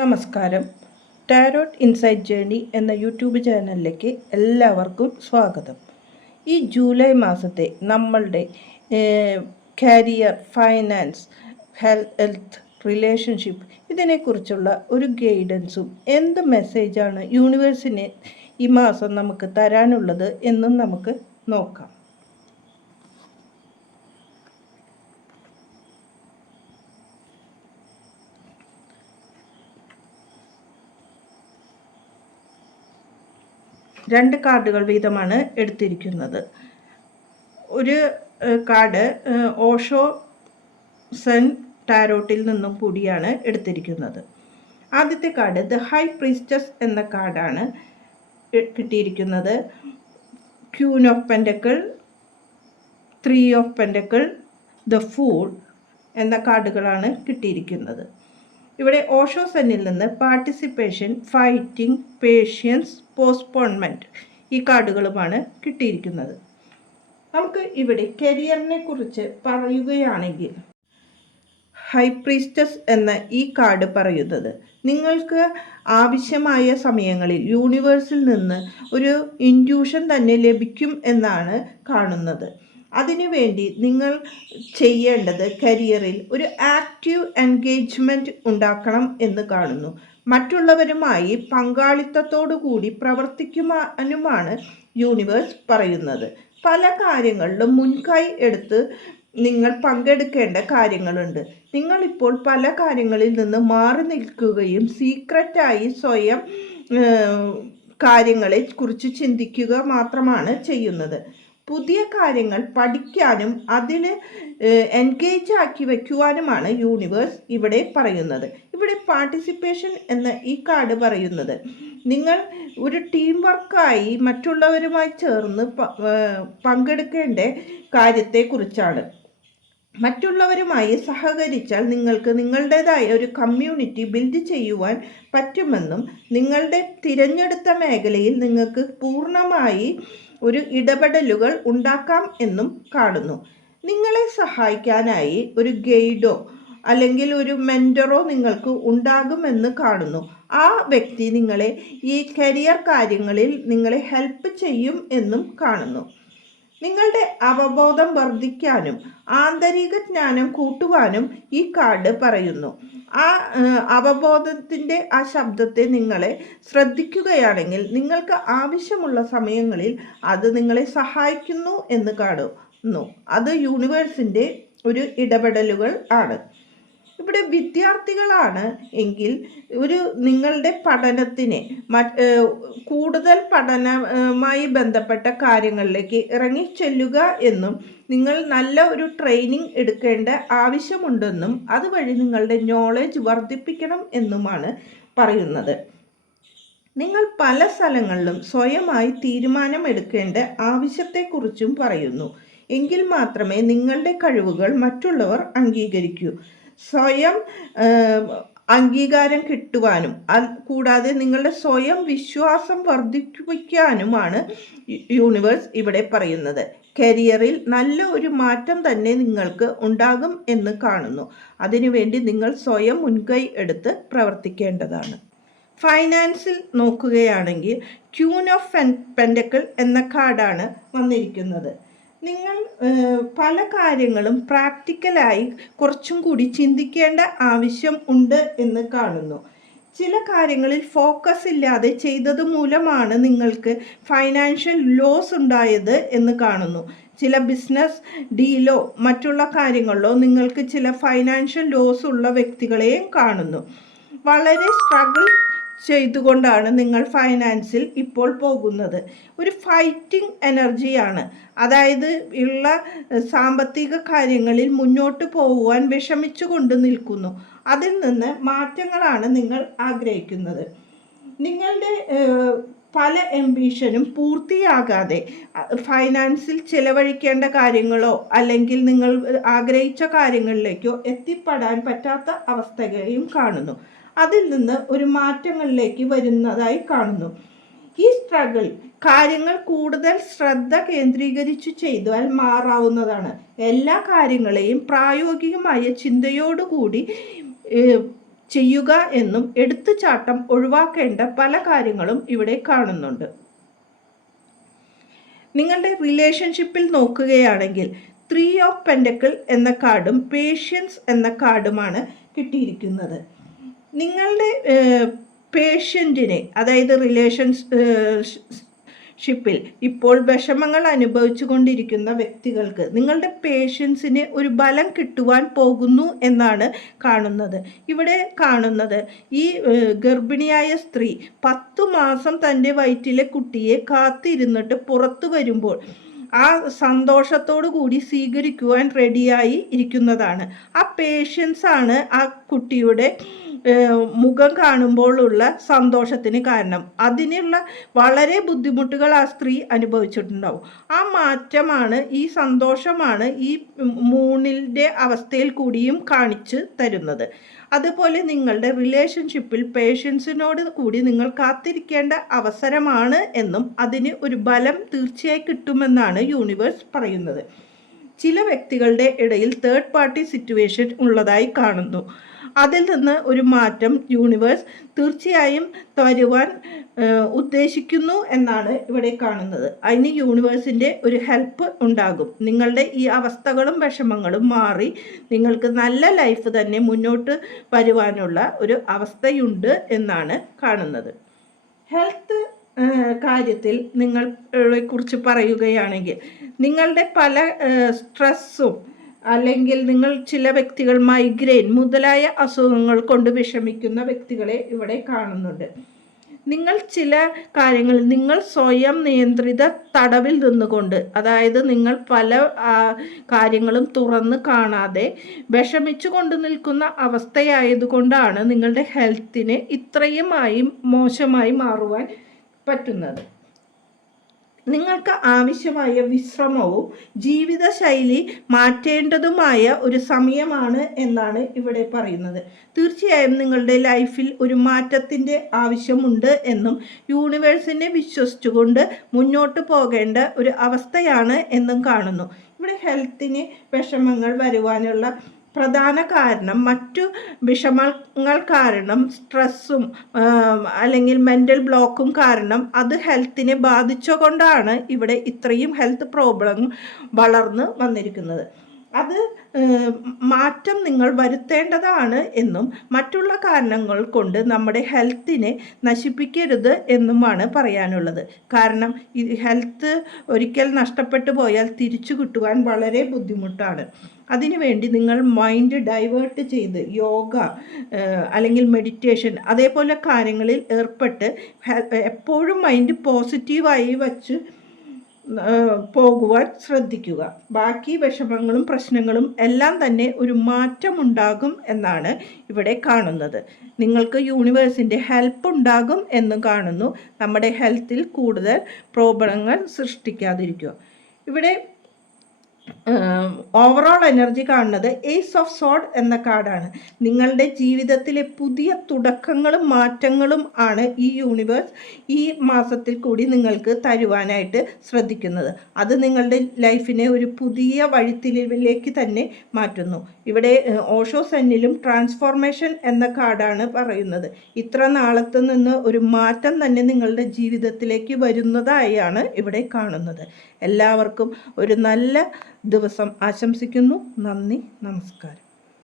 നമസ്കാരം. Tarot insight journey എന്ന YouTube ചാനലിലേക്ക് എല്ലാവർക്കും സ്വാഗതം. ഈ ജൂലൈ മാസത്തെ നമ്മളുടെ കരിയർ, ഫൈനാൻസ്, ഹെൽത്ത്, റിലേഷൻഷിപ്പ് ഇതിനെക്കുറിച്ചുള്ള ഒരു ഗൈഡൻസും എന്ത് മെസ്സേജാണ് യൂണിവേഴ്സിനെ ഈ മാസം നമുക്ക് തരാനുള്ളത് എന്നും നമുക്ക് നോക്കാം. രണ്ട് കാർഡുകൾ വീതമാണ് എടുത്തിരിക്കുന്നത്. ഒരു കാർഡ് ഓഷോ സൺ ടാരോട്ടിൽ നിന്നും കൂടിയാണ് എടുത്തിരിക്കുന്നത്. ആദ്യത്തെ കാർഡ് ദ ഹൈ പ്രീസ്റ്റസ് എന്ന കാർഡാണ് കിട്ടിയിരിക്കുന്നത്. Queen of pentacle, 3 of pentacle, the fool എന്ന കാർഡുകളാണ് കിട്ടിയിരിക്കുന്നത്. ഇവിടെ ഓഷോ സന്നിൽ നിന്ന് പാർട്ടിസിപ്പേഷൻ, ഫൈറ്റിംഗ്, പേഷ്യൻസ്, പോസ്റ്റ്പോൺമെൻറ്റ് ഈ കാർഡുകളുമാണ് കിട്ടിയിരിക്കുന്നത്. നമുക്ക് ഇവിടെ കരിയറിനെ കുറിച്ച് പറയുകയാണെങ്കിൽ ഹൈ പ്രീസ്റ്റസ് എന്ന ഈ കാർഡ് പറയുന്നത് നിങ്ങൾക്ക് ആവശ്യമായ സമയങ്ങളിൽ യൂണിവേഴ്സിൽ നിന്ന് ഒരു ഇൻറ്റ്യൂഷൻ തന്നെ ലഭിക്കും എന്നാണ് കാണുന്നത്. അതിനുവേണ്ടി നിങ്ങൾ ചെയ്യേണ്ടത് കരിയറിൽ ഒരു ആക്റ്റീവ് എൻഗേജ്മെൻറ്റ് ഉണ്ടാക്കണം എന്ന് കാണുന്നു. മറ്റുള്ളവരുമായി പങ്കാളിത്തത്തോടു കൂടി പ്രവർത്തിക്കുവാനുമാണ് യൂണിവേഴ്സ് പറയുന്നത്. പല കാര്യങ്ങളിലും മുൻകൈ എടുത്ത് നിങ്ങൾ പങ്കെടുക്കേണ്ട കാര്യങ്ങളുണ്ട്. നിങ്ങളിപ്പോൾ പല കാര്യങ്ങളിൽ നിന്ന് മാറി നിൽക്കുകയും സീക്രറ്റായി സ്വയം കാര്യങ്ങളെ കുറിച്ച് ചിന്തിക്കുക മാത്രമാണ് ചെയ്യുന്നത്. പുതിയ കാര്യങ്ങൾ പഠിക്കാനും അതിൽ എൻഗേജ് ആക്കി വയ്ക്കുവാനുമാണ് യൂണിവേഴ്സ് ഇവിടെ പറയുന്നത്. ഇവിടെ പാർട്ടിസിപ്പേഷൻ എന്ന ഈ കാർഡ് പറയുന്നത് നിങ്ങൾ ഒരു ടീം വർക്കായി മറ്റുള്ളവരുമായി ചേർന്ന് പങ്കെടുക്കേണ്ട കാര്യത്തെക്കുറിച്ചാണ്. മറ്റുള്ളവരുമായി സഹകരിച്ചാൽ നിങ്ങൾക്ക് നിങ്ങളുടേതായ ഒരു കമ്മ്യൂണിറ്റി ബിൽഡ് ചെയ്യുവാൻ പറ്റുമെന്നും നിങ്ങളുടെ തിരഞ്ഞെടുത്ത മേഖലയിൽ നിങ്ങൾക്ക് പൂർണ്ണമായി ഒരു ഇടപെടലുകൾ ഉണ്ടാക്കാം എന്നും കാണുന്നു. നിങ്ങളെ സഹായിക്കാനായി ഒരു ഗൈഡോ അല്ലെങ്കിൽ ഒരു മെൻറ്ററോ നിങ്ങൾക്ക് ഉണ്ടാകുമെന്ന് കാണുന്നു. ആ വ്യക്തി നിങ്ങളെ ഈ കരിയർ കാര്യങ്ങളിൽ നിങ്ങളെ ഹെൽപ്പ് ചെയ്യും എന്നും കാണുന്നു. നിങ്ങളുടെ അവബോധം വർദ്ധിക്കാനും ആന്തരിക ജ്ഞാനം കൂട്ടുവാനും ഈ കാർഡ് പറയുന്നു. ആ അവബോധത്തിൻ്റെ ആ ശബ്ദത്തെ നിങ്ങളെ ശ്രദ്ധിക്കുകയാണെങ്കിൽ നിങ്ങൾക്ക് ആവശ്യമുള്ള സമയങ്ങളിൽ അത് നിങ്ങളെ സഹായിക്കുന്നു എന്ന് കാണുന്നു. അത് യൂണിവേഴ്സിൻ്റെ ഒരു ഇടപെടലുകൾ ആണ്. ഇവിടെ വിദ്യാർത്ഥികളാണ് എങ്കിൽ നിങ്ങളുടെ പഠനത്തിനെ കൂടുതൽ പഠനവുമായി ബന്ധപ്പെട്ട കാര്യങ്ങളിലേക്ക് ഇറങ്ങിച്ചെല്ലുക എന്നും നിങ്ങൾ നല്ല ഒരു ട്രെയിനിങ് എടുക്കേണ്ട ആവശ്യമുണ്ടെന്നും അതുവഴി നിങ്ങളുടെ നോളജ് വർദ്ധിപ്പിക്കണം എന്നുമാണ് പറയുന്നത്. നിങ്ങൾ പല സ്ഥലങ്ങളിലും സ്വയമായി തീരുമാനമെടുക്കേണ്ട ആവശ്യത്തെക്കുറിച്ചും പറയുന്നു. എങ്കിൽ മാത്രമേ നിങ്ങളുടെ കഴിവുകൾ മറ്റുള്ളവർ അംഗീകരിക്കൂ. സ്വയം അംഗീകാരം കിട്ടുവാനും കൂടാതെ നിങ്ങളുടെ സ്വയം വിശ്വാസം വർദ്ധിപ്പിക്കാനുമാണ് യൂണിവേഴ്സ് ഇവിടെ പറയുന്നത്. കരിയറിൽ നല്ല ഒരു മാറ്റം തന്നെ നിങ്ങൾക്ക് ഉണ്ടാകും എന്ന് കാണുന്നു. അതിനുവേണ്ടി നിങ്ങൾ സ്വയം മുൻകൈ എടുത്ത് പ്രവർത്തിക്കേണ്ടതാണ്. ഫൈനാൻസിൽ നോക്കുകയാണെങ്കിൽ ക്യൂൻ ഓഫ് പെൻഡക്കിൾ എന്ന കാർഡാണ് വന്നിരിക്കുന്നത്. നിങ്ങൾ പല കാര്യങ്ങളും പ്രാക്ടിക്കലായി കുറച്ചും കൂടി ചിന്തിക്കേണ്ട ആവശ്യം ഉണ്ട് എന്ന് കാണുന്നു. ചില കാര്യങ്ങളിൽ ഫോക്കസ് ഇല്ലാതെ ചെയ്തത് മൂലമാണ് നിങ്ങൾക്ക് ഫൈനാൻഷ്യൽ ലോസ് ഉണ്ടായത് എന്ന് കാണുന്നു. ചില ബിസിനസ് ഡീലോ മറ്റുള്ള കാര്യങ്ങളിലോ നിങ്ങൾക്ക് ചില ഫൈനാൻഷ്യൽ ലോസ് ഉള്ള വ്യക്തികളെയും കാണുന്നു. വളരെ സ്ട്രഗിൾ ചെയ്തുകൊണ്ടാണ് നിങ്ങൾ ഫൈനാൻസിൽ ഇപ്പോൾ പോകുന്നത്. ഒരു ഫൈറ്റിംഗ് എനർജിയാണ്. അതായത് ഉള്ള സാമ്പത്തിക കാര്യങ്ങളിൽ മുന്നോട്ട് പോകുവാൻ വിഷമിച്ചു കൊണ്ട് നിൽക്കുന്നു. അതിൽ നിന്ന് മാറ്റങ്ങളാണ് നിങ്ങൾ ആഗ്രഹിക്കുന്നത്. നിങ്ങളുടെ പല എംബിഷനും പൂർത്തിയാകാതെ ഫൈനാൻസിൽ ചിലവഴിക്കേണ്ട കാര്യങ്ങളോ അല്ലെങ്കിൽ നിങ്ങൾ ആഗ്രഹിച്ച കാര്യങ്ങളിലേക്കോ എത്തിപ്പെടാൻ പറ്റാത്ത അവസ്ഥയും കാണുന്നു. അതിൽ നിന്ന് ഒരു മാറ്റങ്ങളിലേക്ക് വരുന്നതായി കാണുന്നു. ഈ സ്ട്രഗിൾ കാര്യങ്ങൾ കൂടുതൽ ശ്രദ്ധ കേന്ദ്രീകരിച്ച് ചെയ്താൽ മാറാവുന്നതാണ്. എല്ലാ കാര്യങ്ങളെയും പ്രായോഗികമായ ചിന്തയോടുകൂടി ചെയ്യുക എന്നും എടുത്തുചാട്ടം ഒഴിവാക്കേണ്ട പല കാര്യങ്ങളും ഇവിടെ കാണുന്നുണ്ട്. നിങ്ങളുടെ റിലേഷൻഷിപ്പിൽ നോക്കുകയാണെങ്കിൽ 3 ഓഫ് പെൻഡക്കിൾ എന്ന കാർഡും പേഷ്യൻസ് എന്ന കാർഡുമാണ് കിട്ടിയിരിക്കുന്നത്. നിങ്ങളുടെ പേഷ്യൻറ്റിനെ, അതായത് ഷിപ്പിൽ ഇപ്പോൾ വിഷമങ്ങൾ അനുഭവിച്ചു കൊണ്ടിരിക്കുന്ന വ്യക്തികൾക്ക് നിങ്ങളുടെ പേഷ്യൻസിന് ഒരു ബലം കിട്ടുവാൻ പോകുന്നു എന്നാണ് കാണുന്നത്. ഇവിടെ കാണുന്നത് ഈ ഗർഭിണിയായ സ്ത്രീ 10 മാസം തൻ്റെ വയറ്റിലെ കുട്ടിയെ കാത്തിരുന്നിട്ട് പുറത്തു വരുമ്പോൾ ആ സന്തോഷത്തോടു കൂടി സ്വീകരിക്കുവാൻ റെഡിയായി ഇരിക്കുന്നതാണ്. ആ പേഷ്യൻസാണ് ആ കുട്ടിയുടെ മുഖം കാണുമ്പോഴുള്ള സന്തോഷത്തിന് കാരണം. അതിനുള്ള വളരെ ബുദ്ധിമുട്ടുകൾ ആ സ്ത്രീ അനുഭവിച്ചിട്ടുണ്ടാവും. ആ മാറ്റമാണ്, ഈ സന്തോഷമാണ് ഈ മൂണിൻ്റെ അവസ്ഥയിൽ കൂടിയും കാണിച്ചു തരുന്നത്. അതുപോലെ നിങ്ങളുടെ റിലേഷൻഷിപ്പിൽ പേഷ്യൻസിനോട് കൂടി നിങ്ങൾ കാത്തിരിക്കേണ്ട അവസരമാണ് എന്നും അതിന് ഒരു ബലം തീർച്ചയായും കിട്ടുമെന്നാണ് യൂണിവേഴ്സ് പറയുന്നത്. ചില വ്യക്തികളുടെ ഇടയിൽ തേർഡ് പാർട്ടി സിറ്റുവേഷൻ ഉള്ളതായി കാണുന്നു. അതിൽ നിന്ന് ഒരു മാറ്റം യൂണിവേഴ്സ് തീർച്ചയായും തരുവാൻ ഉദ്ദേശിക്കുന്നു എന്നാണ് ഇവിടെ കാണുന്നത്. അതിന് യൂണിവേഴ്സിൻ്റെ ഒരു ഹെൽപ്പ് ഉണ്ടാകും. നിങ്ങളുടെ ഈ അവസ്ഥകളും വിഷമങ്ങളും മാറി നിങ്ങൾക്ക് നല്ല ലൈഫ് തന്നെ മുന്നോട്ട് വരുവാനുള്ള ഒരു അവസ്ഥയുണ്ട് എന്നാണ് കാണുന്നത്. ഹെൽത്ത് കാര്യത്തിൽ നിങ്ങളെ കുറിച്ച് പറയുകയാണെങ്കിൽ നിങ്ങളുടെ പല സ്ട്രെസ്സും, അല്ലെങ്കിൽ നിങ്ങൾ ചില വ്യക്തികൾ മൈഗ്രെയിൻ മുതലായ അസുഖങ്ങൾ കൊണ്ട് വിഷമിക്കുന്ന വ്യക്തികളെ ഇവിടെ കാണുന്നുണ്ട്. നിങ്ങൾ ചില കാര്യങ്ങളിൽ നിങ്ങൾ സ്വയം നിയന്ത്രിത തടവിൽ നിന്നുകൊണ്ട്, അതായത് നിങ്ങൾ പല കാര്യങ്ങളും തുറന്ന് കാണാതെ വിഷമിച്ചു കൊണ്ട് നിൽക്കുന്ന അവസ്ഥയായതുകൊണ്ടാണ് നിങ്ങളുടെ ഹെൽത്തിനെ ഇത്രയുമായി മോശമായി മാറുവാൻ പറ്റുന്നത്. നിങ്ങൾക്ക് ആവശ്യമായ വിശ്രമവും ജീവിതശൈലി മാറ്റേണ്ടതുമായ ഒരു സമയമാണ് എന്നാണ് ഇവിടെ പറയുന്നത്. തീർച്ചയായും നിങ്ങളുടെ ലൈഫിൽ ഒരു മാറ്റത്തിൻ്റെ ആവശ്യമുണ്ട് എന്നും യൂണിവേഴ്സിനെ വിശ്വസിച്ചുകൊണ്ട് മുന്നോട്ട് പോകേണ്ട ഒരു അവസ്ഥയാണ് എന്നും കാണുന്നു. ഇവിടെ ഹെൽത്തിന് വിഷമങ്ങൾ വരുവാനുള്ള പ്രധാന കാരണം മറ്റു വിഷമങ്ങൾ കാരണം, സ്ട്രെസ്സും അല്ലെങ്കിൽ മെൻ്റൽ ബ്ലോക്കും കാരണം അത് ഹെൽത്തിനെ ബാധിച്ചുകൊണ്ടാണ് ഇവിടെ ഇത്രയും ഹെൽത്ത് പ്രോബ്ലം വളർന്ന് വന്നിരിക്കുന്നത്. അത് മാറ്റം നിങ്ങൾ വരുത്തേണ്ടതാണ് എന്നും മറ്റുള്ള കാരണങ്ങൾ കൊണ്ട് നമ്മുടെ ഹെൽത്തിനെ നശിപ്പിക്കരുത് എന്നുമാണ് പറയാനുള്ളത്. കാരണം ഈ ഹെൽത്ത് ഒരിക്കൽ നഷ്ടപ്പെട്ടു പോയാൽ തിരിച്ചു കിട്ടുവാൻ വളരെ ബുദ്ധിമുട്ടാണ്. അതിനുവേണ്ടി നിങ്ങൾ മൈൻഡ് ഡൈവേർട്ട് ചെയ്ത് യോഗ അല്ലെങ്കിൽ മെഡിറ്റേഷൻ അതേപോലെ കാര്യങ്ങളിൽ ഏർപ്പെട്ട് എപ്പോഴും മൈൻഡ് പോസിറ്റീവായി വച്ച് പോകുവാൻ ശ്രദ്ധിക്കുക. ബാക്കി വിഷമങ്ങളും പ്രശ്നങ്ങളും എല്ലാം തന്നെ ഒരു മാറ്റമുണ്ടാകും എന്നാണ് ഇവിടെ കാണുന്നത്. നിങ്ങൾക്ക് യൂണിവേഴ്സിൻ്റെ ഹെൽപ്പ് ഉണ്ടാകും എന്ന് കാണുന്നു. നമ്മുടെ ഹെൽത്തിൽ കൂടുതൽ പ്രോബ്ലങ്ങൾ സൃഷ്ടിക്കാതിരിക്കുക. ഇവിടെ ഓവറോൾ എനർജി കാണുന്നത് ഏസ് ഓഫ് സോഡ് എന്ന കാർഡാണ്. നിങ്ങളുടെ ജീവിതത്തിലെ പുതിയ തുടക്കങ്ങളും മാറ്റങ്ങളും ആണ് ഈ യൂണിവേഴ്സ് ഈ മാസത്തിൽ കൂടി നിങ്ങൾക്ക് തരുവാനായിട്ട് ശ്രദ്ധിക്കുന്നത്. അത് നിങ്ങളുടെ ലൈഫിനെ ഒരു പുതിയ വഴിത്തിരിവിലേക്ക് തന്നെ മാറ്റുന്നു. ഇവിടെ ഓഷോ സെന്നിലും ട്രാൻസ്ഫോർമേഷൻ എന്ന കാർഡാണ് പറയുന്നത്. ഇത്ര നാളത്തു നിന്ന് ഒരു മാറ്റം തന്നെ നിങ്ങളുടെ ജീവിതത്തിലേക്ക് വരുന്നതായാണ് ഇവിടെ കാണുന്നത്. എല്ലാവർക്കും ഒരു നല്ല ദിവസം ആശംസിക്കുന്നു. നന്ദി, നമസ്കാരം.